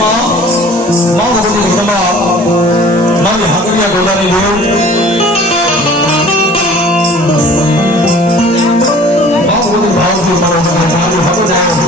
माँ भगवती घटना मारी हागरिया गोदानी देव माँ भगवती भाव की मारो हागरिया